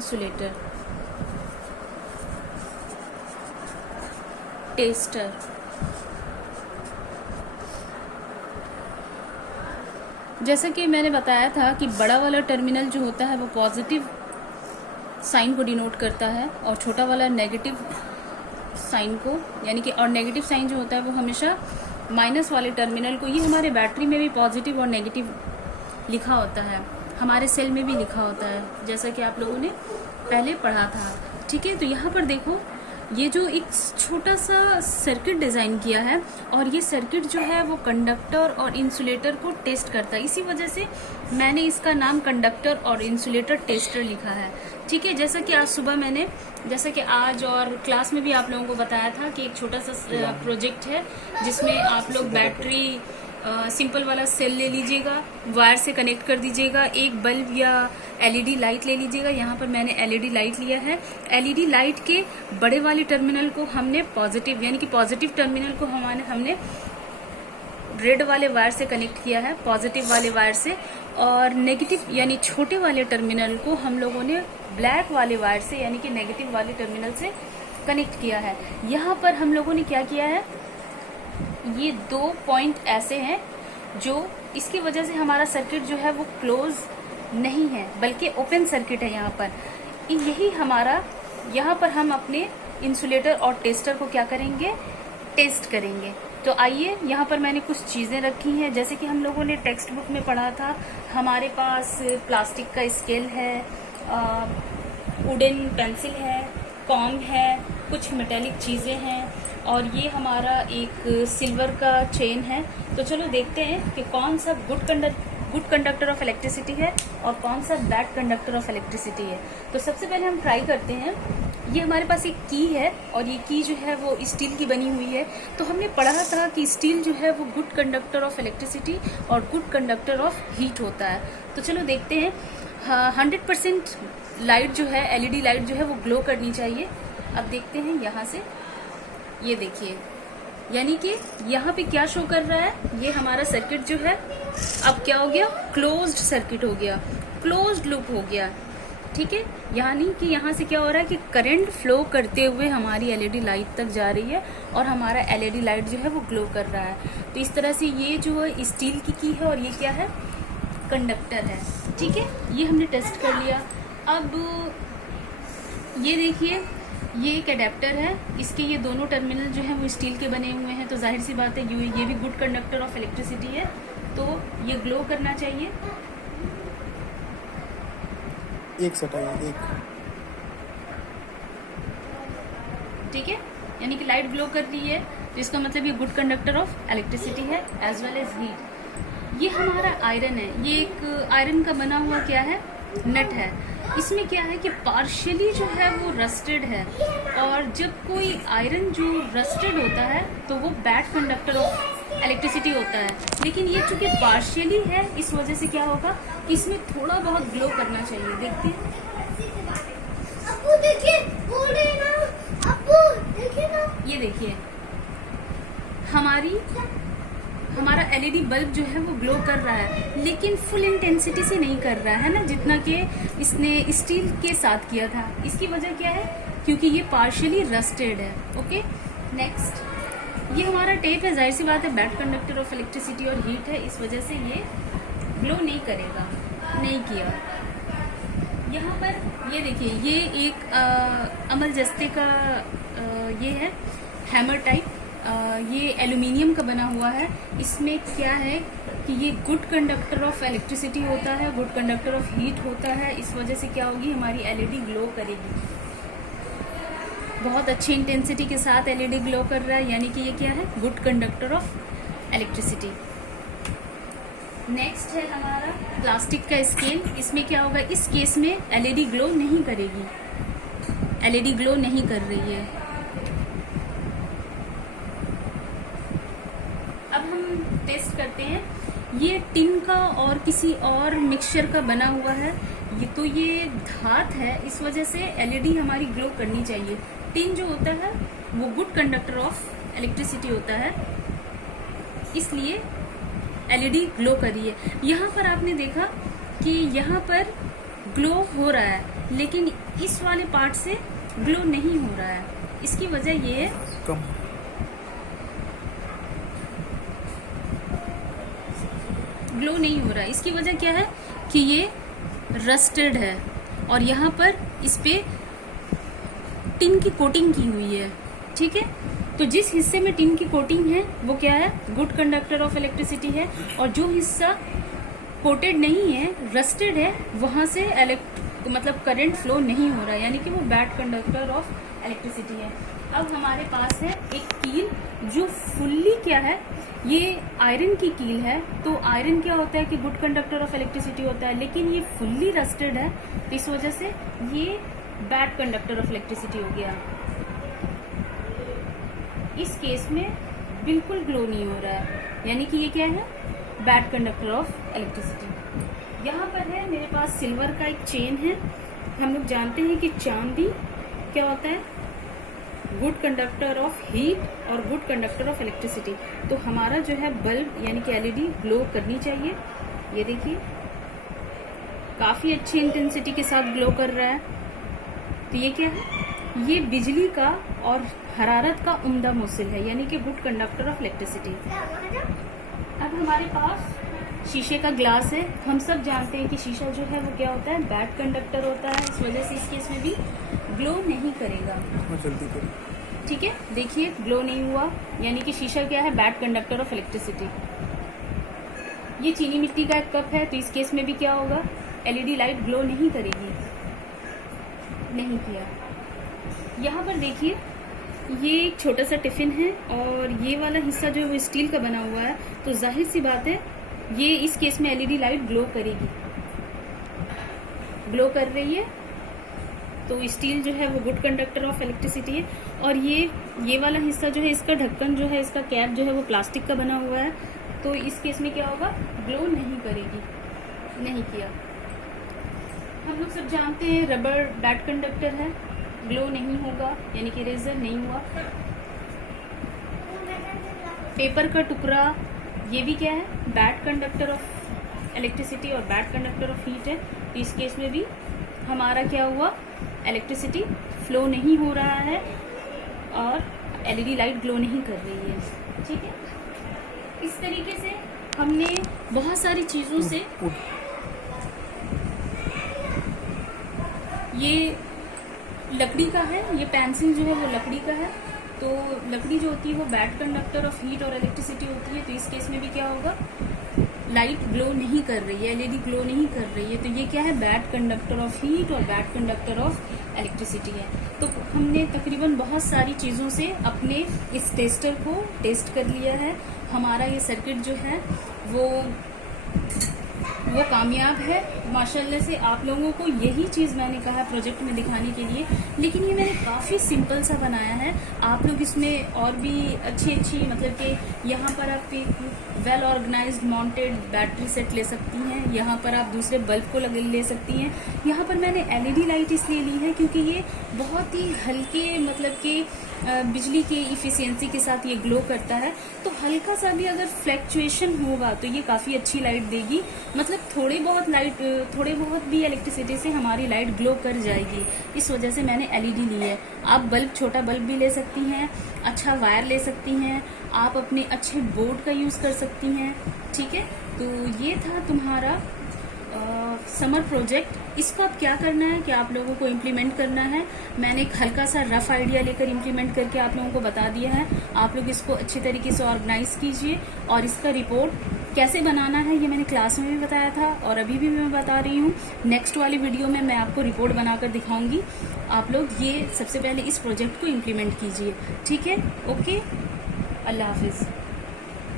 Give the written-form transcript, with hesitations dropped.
Insulator, tester, जैसा कि मैंने बताया था कि बड़ा वाला टर्मिनल जो होता है वो पॉजिटिव साइन को डिनोट करता है और छोटा वाला नेगेटिव साइन को, यानी कि और नेगेटिव साइन जो होता है वो हमेशा माइनस वाले टर्मिनल को, ये हमारे बैटरी में भी पॉजिटिव और नेगेटिव लिखा होता है, हमारे सेल में भी लिखा होता है, जैसा कि आप लोगों ने पहले पढ़ा था। ठीक है, तो यहाँ पर देखो ये जो एक छोटा सा सर्किट डिज़ाइन किया है और ये सर्किट जो है वो कंडक्टर और इंसुलेटर को टेस्ट करता है, इसी वजह से मैंने इसका नाम कंडक्टर और इंसुलेटर टेस्टर लिखा है। ठीक है, जैसा कि आज सुबह मैंने, जैसा कि आज और क्लास में भी आप लोगों को बताया था कि एक छोटा सा प्रोजेक्ट है जिसमें आप लोग बैटरी सिंपल वाला सेल ले लीजिएगा, वायर से कनेक्ट कर दीजिएगा, एक बल्ब या एलईडी लाइट ले लीजिएगा। यहाँ पर मैंने एलईडी लाइट लिया है। एलईडी लाइट के बड़े वाले टर्मिनल को हमने पॉजिटिव, यानी कि पॉजिटिव टर्मिनल को हमने रेड वाले वायर से कनेक्ट किया है, पॉजिटिव वाले वायर से, और नेगेटिव यानी छोटे वाले टर्मिनल को हम लोगों ने ब्लैक वाले वायर से, यानी कि नेगेटिव वाले टर्मिनल से कनेक्ट किया है। यहाँ पर हम लोगों ने क्या किया है, ये 2 पॉइंट ऐसे हैं जो इसकी वजह से हमारा सर्किट जो है वो क्लोज नहीं है बल्कि ओपन सर्किट है। यहाँ पर यही हमारा, यहाँ पर हम अपने इंसुलेटर और टेस्टर को क्या करेंगे, टेस्ट करेंगे। तो आइए, यहाँ पर मैंने कुछ चीज़ें रखी हैं, जैसे कि हम लोगों ने टेक्स्ट बुक में पढ़ा था, हमारे पास प्लास्टिक का स्केल है, वुडन पेंसिल है, कॉम्ब है, कुछ मेटेलिक चीज़ें हैं, और ये हमारा एक सिल्वर का चेन है। तो चलो देखते हैं कि कौन सा गुड कंडक्टर ऑफ इलेक्ट्रिसिटी है और कौन सा बैड कंडक्टर ऑफ इलेक्ट्रिसिटी है। तो सबसे पहले हम ट्राई करते हैं। ये हमारे पास एक की है और ये की जो है वो स्टील की बनी हुई है। तो हमने पढ़ा था कि स्टील जो है वो गुड कंडक्टर ऑफ इलेक्ट्रिसिटी और गुड कंडक्टर ऑफ हीट होता है। तो चलो देखते हैं। 100% लाइट जो है, एलईडी लाइट जो है वो ग्लो करनी चाहिए। अब देखते हैं यहाँ से, ये देखिए, यानी कि यहाँ पे क्या शो कर रहा है, ये हमारा सर्किट जो है अब क्या हो गया, क्लोज्ड सर्किट हो गया, क्लोज्ड लूप हो गया। ठीक है, यानी कि यहाँ से क्या हो रहा है कि करंट फ्लो करते हुए हमारी एलईडी लाइट तक जा रही है और हमारा एलईडी लाइट जो है वो ग्लो कर रहा है। तो इस तरह से ये जो है स्टील की है और ये क्या है, कंडक्टर है। ठीक है, ये हमने टेस्ट कर लिया। अब ये देखिए, ये एक अडेप्टर है, इसके ये दोनों टर्मिनल जो हैं वो स्टील के बने हुए हैं, तो जाहिर सी बात है ये भी गुड कंडक्टर ऑफ इलेक्ट्रिसिटी है, तो ये ग्लो करना चाहिए। एक सटाइए, एक, ठीक है, यानी कि लाइट ग्लो कर रही है, तो इसका मतलब ये गुड कंडक्टर ऑफ इलेक्ट्रिसिटी है एज वेल एज हीट। ये हमारा आयरन है, ये एक आयरन का बना हुआ क्या है, नट है। इसमें क्या है कि पार्शियली जो है वो रस्टेड है, और जब कोई आयरन जो रस्टेड होता है तो वो बैड कंडक्टर ऑफ इलेक्ट्रिसिटी होता है। लेकिन ये चूंकि पार्शियली है, इस वजह से क्या होगा, इसमें थोड़ा बहुत ग्लो करना चाहिए। देखते हैं, ये देखिए, हमारा एलईडी बल्ब जो है वो ग्लो कर रहा है, लेकिन फुल इंटेंसिटी से नहीं कर रहा है ना, जितना कि इसने स्टील के साथ किया था। इसकी वजह क्या है, क्योंकि ये पार्शियली रस्टेड है। ओके, नेक्स्ट, ये हमारा टेप है, जाहिर सी बात है बैड कंडक्टर ऑफ इलेक्ट्रिसिटी और हीट है, इस वजह से ये ग्लो नहीं करेगा, नहीं किया। यहाँ पर ये देखिए, ये एक अमल जस्ते का ये है हैमर टाइप, ये एल्यूमिनियम का बना हुआ है। इसमें क्या है कि ये गुड कंडक्टर ऑफ इलेक्ट्रिसिटी होता है, गुड कंडक्टर ऑफ हीट होता है, इस वजह से क्या होगी, हमारी एलईडी ग्लो करेगी, बहुत अच्छी इंटेंसिटी के साथ एलईडी ग्लो कर रहा है, यानी कि ये क्या है, good conductor of electricity. Next है हमारा प्लास्टिक का स्केल। इसमें क्या होगा, इस केस में एलईडी ग्लो नहीं करेगी, एलईडी ग्लो नहीं कर रही है। अब हम टेस्ट करते हैं। ये टिन का और किसी और मिक्सचर का बना हुआ है, ये धात है, इस वजह से एलईडी हमारी ग्लो करनी चाहिए। टिन जो होता है वो गुड कंडक्टर ऑफ इलेक्ट्रिसिटी होता है, इसलिए एलईडी ग्लो कर रही है। यहाँ पर आपने देखा कि यहाँ पर ग्लो हो रहा है, लेकिन इस वाले पार्ट से ग्लो नहीं हो रहा है। इसकी वजह ये है, कम ग्लो नहीं हो रहा है। इसकी वजह क्या है कि ये रस्टेड है और यहाँ पर इस पे टिन की कोटिंग की हुई है। ठीक है, तो जिस हिस्से में टिन की कोटिंग है वो क्या है, गुड कंडक्टर ऑफ इलेक्ट्रिसिटी है, और जो हिस्सा कोटेड नहीं है, रस्टेड है, वहां से मतलब करंट फ्लो नहीं हो रहा है, यानी कि वो बैड कंडक्टर ऑफ इलेक्ट्रिसिटी है। अब हमारे पास है एक कील जो फुल्ली क्या है, ये आयरन की कील है। तो आयरन क्या होता है कि गुड कंडक्टर ऑफ इलेक्ट्रिसिटी होता है, लेकिन ये फुल्ली रस्टेड है, तो इस वजह से ये बैड कंडक्टर ऑफ इलेक्ट्रिसिटी हो गया। इस केस में बिल्कुल ग्लो नहीं हो रहा है, यानी कि ये क्या है, बैड कंडक्टर ऑफ इलेक्ट्रिसिटी। यहाँ पर है मेरे पास सिल्वर का एक चेन है। हम लोग जानते हैं कि चांदी क्या होता है, गुड कंडक्टर ऑफ हीट और गुड कंडक्टर ऑफ इलेक्ट्रिसिटी। तो हमारा जो है बल्ब यानी कि एलईडी ग्लो करनी चाहिए। ये देखिए काफी अच्छी इंटेंसिटी के साथ ग्लो कर रहा है। तो ये क्या है, ये बिजली का और हरारत का उम्दा मुसिल है, यानी कि गुड कंडक्टर ऑफ इलेक्ट्रिसिटी। अब हमारे पास शीशे का ग्लास है। हम सब जानते हैं कि शीशा जो है वो क्या होता है, बैड कंडक्टर होता है। इस वजह से इस केस में भी ग्लो नहीं करेगा। जल्दी करो। ठीक है, देखिए ग्लो नहीं हुआ, यानी कि शीशा क्या है, बैड कंडक्टर ऑफ इलेक्ट्रिसिटी। ये चीनी मिट्टी का एक कप है, तो इस केस में भी क्या होगा, एलईडी लाइट ग्लो नहीं करेगी। नहीं किया। यहाँ पर देखिए ये एक छोटा सा टिफिन है और ये वाला हिस्सा जो है वो स्टील का बना हुआ है, तो जाहिर सी बात है ये इस केस में एलईडी लाइट ग्लो करेगी। ग्लो कर रही है, तो स्टील जो है वो गुड कंडक्टर ऑफ इलेक्ट्रिसिटी है। और ये वाला हिस्सा जो है, इसका ढक्कन जो है, इसका कैप जो है वो प्लास्टिक का बना हुआ है, तो इस केस में क्या होगा, ग्लो नहीं करेगी। नहीं किया। हम लोग सब जानते हैं रबर बैड कंडक्टर है, ग्लो नहीं होगा, यानी कि रेजर नहीं हुआ। पेपर का टुकड़ा, ये भी क्या है, बैड कंडक्टर ऑफ इलेक्ट्रिसिटी और बैड कंडक्टर ऑफ हीट है, तो इस केस में भी हमारा क्या हुआ, इलेक्ट्रिसिटी फ्लो नहीं हो रहा है और एलईडी लाइट ग्लो नहीं कर रही है। ठीक है, इस तरीके से हमने बहुत सारी चीजों से, ये लकड़ी का है, ये पेंसिल जो है वो लकड़ी का है, तो लकड़ी जो होती है वो बैड कंडक्टर ऑफ हीट और इलेक्ट्रिसिटी होती है, तो इस केस में भी क्या होगा, लाइट ग्लो नहीं कर रही है, एलईडी ग्लो नहीं कर रही है, तो ये क्या है, बैड कंडक्टर ऑफ हीट और बैड कंडक्टर ऑफ इलेक्ट्रिसिटी है। तो हमने तकरीबन बहुत सारी चीज़ों से अपने इस टेस्टर को टेस्ट कर लिया है। हमारा ये सर्किट जो है वो कामयाब है माशाल्लाह से। आप लोगों को यही चीज़ मैंने कहा प्रोजेक्ट में दिखाने के लिए, लेकिन ये मैंने काफ़ी सिंपल सा बनाया है। आप लोग इसमें और भी अच्छी मतलब कि यहाँ पर आप एक well organised mounted battery set ले सकती हैं, यहाँ पर आप दूसरे बल्ब को ले सकती हैं। यहाँ पर मैंने एलईडी लाइट इसलिए ली है क्योंकि ये बहुत ही हल्के मतलब कि बिजली की इफिशियंसी के साथ ये ग्लो करता है, तो हल्का सा भी अगर फ्लैक्चुएशन होगा तो ये काफ़ी अच्छी लाइट देगी। मतलब थोड़ी बहुत भी इलेक्ट्रिसिटी से हमारी लाइट ग्लो कर जाएगी। इस वजह से मैंने एलईडी ली है। आप बल्ब, छोटा बल्ब भी ले सकती हैं, अच्छा वायर ले सकती हैं, आप अपने अच्छे बोर्ड का यूज़ कर सकती हैं। ठीक है, तो ये था तुम्हारा समर प्रोजेक्ट। इसको अब क्या करना है कि आप लोगों को इम्प्लीमेंट करना है। मैंने एक हल्का सा रफ आइडिया लेकर इम्प्लीमेंट करके आप लोगों को बता दिया है। आप लोग इसको अच्छी तरीके से ऑर्गेनाइज कीजिए और इसका रिपोर्ट कैसे बनाना है ये मैंने क्लास में भी बताया था और अभी भी मैं बता रही हूँ। नेक्स्ट वाली वीडियो में मैं आपको रिपोर्ट बनाकर दिखाऊंगी। आप लोग ये सबसे पहले इस प्रोजेक्ट को इम्प्लीमेंट कीजिए। ठीक है, ओके, अल्लाह हाफिज़।